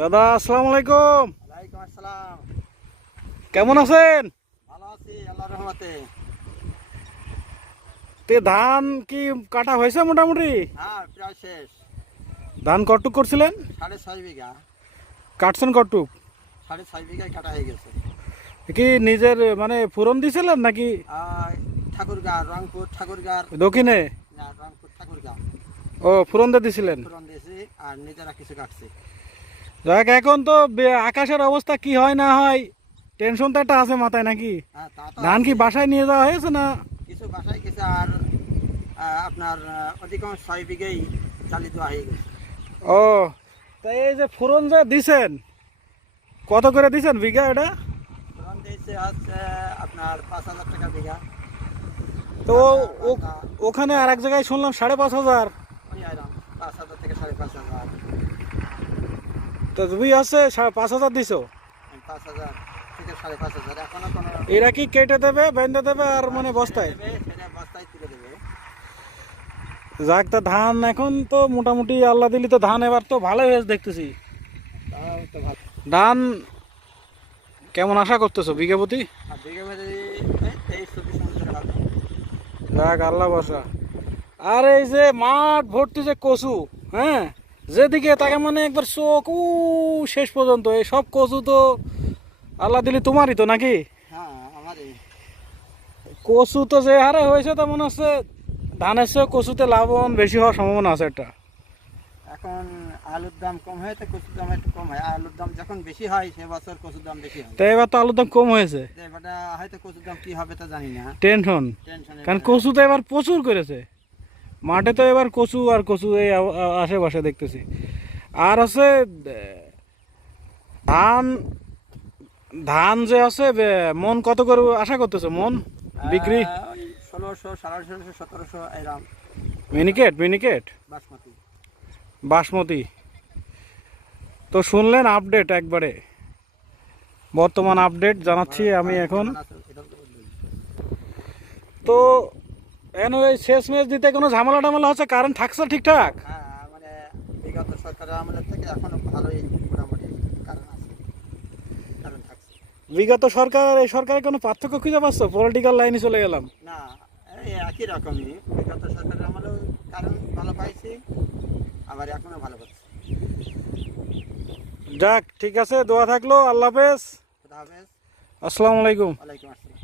দাদা আসসালামু আলাইকুম। ওয়ালাইকুম আসসালাম। কেমন আছেন? ভালো আছি আল্লাহর রহমতে। ধান কি কাটা হয়েছে মোটামুটি? হ্যাঁ, প্রায় শেষ। ধান কটুক করছিলেন? 6.5 বিঘা। কাটছেন কটুক? 6.5 বিঘায় কাটা হয়ে গেছে। কি নিজের মানে ফুরন দিছিলেন নাকি? ঠাকুরগাঁ, রংপুর ঠাকুরগাঁ। দক্ষিণে? না, রংপুর ঠাকুরগাঁ। ও ফুরন দিয়ে দিছিলেন। ফোড়ন দিয়েছি আর নিজেরা কিছু কাটছি। যাক, এখন তো আকাশের অবস্থা কি হয় না হয়, টেনশন তো একটা আছে মাথায় নাকি? হ্যাঁ, তা তো ধান কি আছে। বাসায় নিয়ে যাওয়া হয়েছে না? কিছু বাসায় গেছে আর আপনার অধিকাংশ 6 বিঘেই চালিত হয়ে গেছে। ও, তাই এই যে ফুরন যে দিছেন, কত করে দিছেন বিঘা এটা? ফোড়ন দিয়েছে হচ্ছে আপনার 5,000 টাকা বিঘা। তো ওখানে আর এক জায়গায় শুনলাম 5,500। ওই আইরাম 5,000 থেকে 5,500। তো তুমি আছে 5,000 দিছো? 5,000 থেকে 5,500 এখনো কোনো এরা কি কেটে দেবে, বেঁধে দেবে আর মানে বস্তায়? সেটা বস্তায় তুলে দেবে। যাক, তা ধান এখন তো মোটামুটি আল্লাহ দিলি তো ধান এবার তো ভালোই হয়েছে দেখতেছি। তাও তো ভালো। ধান কেমন আশা করতেছো বিঘা প্রতি? আর বিঘা প্রতি 23-24 মণ করে হবে। যাক, আল্লাহ বর্ষা। আর এই যে মাঠ ভর্তি যে কচু, হ্যাঁ, যেদিকে তাকে মানে একবার চোখ শেষ পর্যন্ত এই সব কচু তো আল্লাহ দিলি তোমারই তো নাকি? হ্যাঁ, আমারই। কচু তো যে হারে হয়েছে তা মনে হচ্ছে ধানের চেয়ে কচুতে লাভবান বেশি হওয়ার সম্ভাবনা আছে একটা। এখন আলুর দাম কম হয় তো কচুর দাম একটু কম হয়। আলুর দাম যখন বেশি হয় সে বছর কচুর দাম বেশি হয়। তো এবার তো আলুর দাম কম হয়েছে, এবারটা হয়তো কচুর দাম কি হবে তা জানি না। টেনশন। টেনশনে কারণ কচু তো এবার প্রচুর করেছে মাঠে, তো এবার কচু আর কচু এই আশেপাশে দেখতেছি। আর আছে ধান, ধান যে আছে মন কত করে আশা করতেছে মন বিক্রি? ওই 1,600, 1,500, 1,700 এরকম। মিনিকেট বাসমতি। বাসমতি। তো শুনলেন আপডেট একবারে, বর্তমান আপডেট জানাচ্ছি আমি এখন। কেমন আছে এটাও তো বলবেন। তো এই শেষ ম্যাচ দিতে কোনো ঝামেলা টামেলা হচ্ছে? কারেন্ট থাকছে ঠিকঠাক? হ্যাঁ, মানে বিগত সরকারের আমলের থেকে এখনো ভালোই মোটামুটি কারণ আছে, কারণ থাকছে। বিগত সরকার এই সরকারের কোনো পার্থক্য খুঁজে পাচ্ছ? পলিটিক্যাল লাইনে চলে গেলাম। না, এই একই রকমই বিগত সরকারের আমলেও কারণ ভালো পাইছি, আবার এখনো ভালো পাচ্ছি। যাক, ঠিক আছে, দোয়া থাকলো। আল্লাহ হাফেজ। খুদা হাফেজ। আসসালামু আলাইকুম। ওয়ালাইকুম আসসালাম।